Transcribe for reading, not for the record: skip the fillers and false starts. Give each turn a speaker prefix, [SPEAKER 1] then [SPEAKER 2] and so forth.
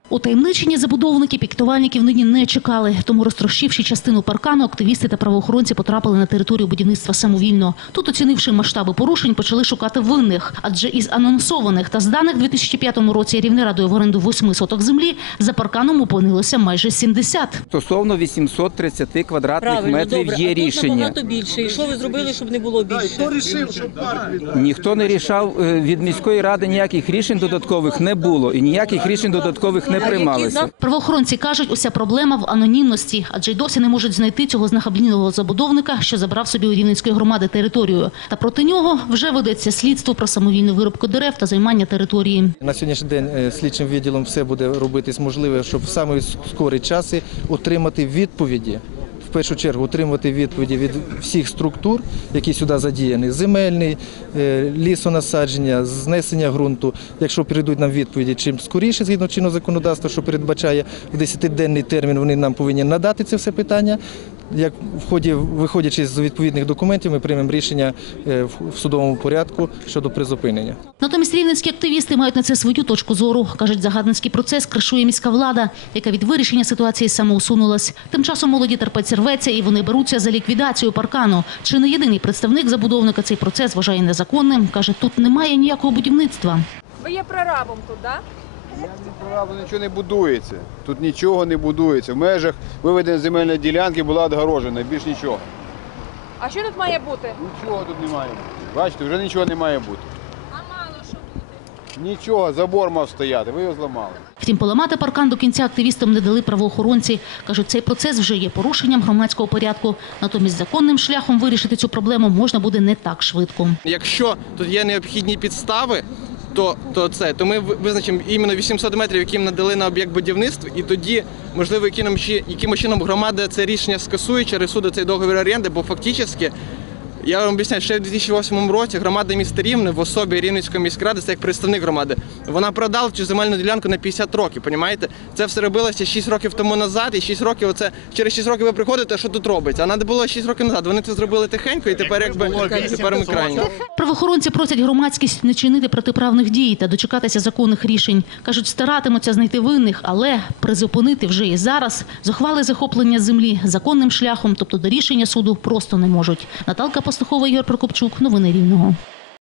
[SPEAKER 1] Утаємничені забудовники піктувальників нині не чекали. Тому, розтрощивши частину паркану, активісти та правоохоронці потрапили на територію будівництва самовільно. Тут, оцінивши масштаби порушень, почали шукати винних. Адже із анонсованих та зданих у 2005 році Рівнерадою в оренду 8 соток землі за парканом опинилося майже 70.
[SPEAKER 2] Стосовно 830 квадратних метрів є рішення.
[SPEAKER 3] Набагато більше. І що ви зробили, щоб не було більше?
[SPEAKER 4] Хто рішив, що парк?
[SPEAKER 2] Ніхто не рішав, від міської ради ніяких рішень додаткових не було і ніяких рішень додаткових не приймалися.
[SPEAKER 1] Правоохоронці кажуть, уся проблема в анонімності, адже й досі не можуть знайти цього знахабнілого забудовника, що забрав собі у Рівненської громади територію. Та проти нього вже ведеться слідство про самовільну вирубку дерев та займання території.
[SPEAKER 5] На сьогоднішній день слідчим відділом все буде робитись можливе, щоб в самий скорий час отримати відповіді. В першу чергу отримувати відповіді від всіх структур, які сюди задіяні: земельний, лісонасадження, знесення ґрунту. Якщо прийдуть нам відповіді чим скоріше, згідно чинного законодавства, що передбачає в 10-денний термін, вони нам повинні надати це все питання. Як виходячи з відповідних документів, ми приймемо рішення в судовому порядку щодо призупинення.
[SPEAKER 1] Натомість рівненські активісти мають на це свою точку зору. Кажуть, загарбницький процес кришує міська влада, яка від вирішення ситуації самоусунулась. Тим часом молоді терпець рветься і вони беруться за ліквідацію паркану. Чи не єдиний представник забудовника цей процес вважає незаконним? Каже, тут немає ніякого будівництва.
[SPEAKER 6] Ви є прорабом тут, так?
[SPEAKER 7] Нічого не будується. Тут нічого не будується. В межах виведення земельної ділянки була відгорожена, більш нічого.
[SPEAKER 6] А що тут має бути?
[SPEAKER 7] Нічого тут не має бути. Бачите, вже нічого не має бути.
[SPEAKER 6] А мало що буде?
[SPEAKER 7] Нічого, забор мав стояти, ви його зламали.
[SPEAKER 1] Втім, поламати паркан до кінця активістам не дали правоохоронці. Кажуть, цей процес вже є порушенням громадського порядку. Натомість законним шляхом вирішити цю проблему можна буде не так швидко.
[SPEAKER 8] Якщо тут є необхідні підстави, то ми визначимо іменно 800 метрів, які надали на об'єкт будівництва, і тоді, можливо, якимось чином громада це рішення скасує через суд цей договір оренди, бо фактично, я вам об'ясняю, ще в 2008 році громада міста Рівне в особі Рівненської міськради, це як представник громади, вона продала цю земельну ділянку на 50 років, розумієте? Це все робилося 6 років тому назад, і 6 років, через 6 років ви приходите, що тут робиться? А треба було 6 років назад. Вони це зробили тихенько, і тепер ми крайні.
[SPEAKER 1] Правоохоронці просять громадськість не чинити протиправних дій та дочекатися законних рішень. Кажуть, старатимуться знайти винних, але призупинити вже і зараз зухвале захоплення землі законним шляхом, тобто до рішення суду, просто не можуть. Наталка Пастухова, Ігор Прокопчук. Новини Рівного.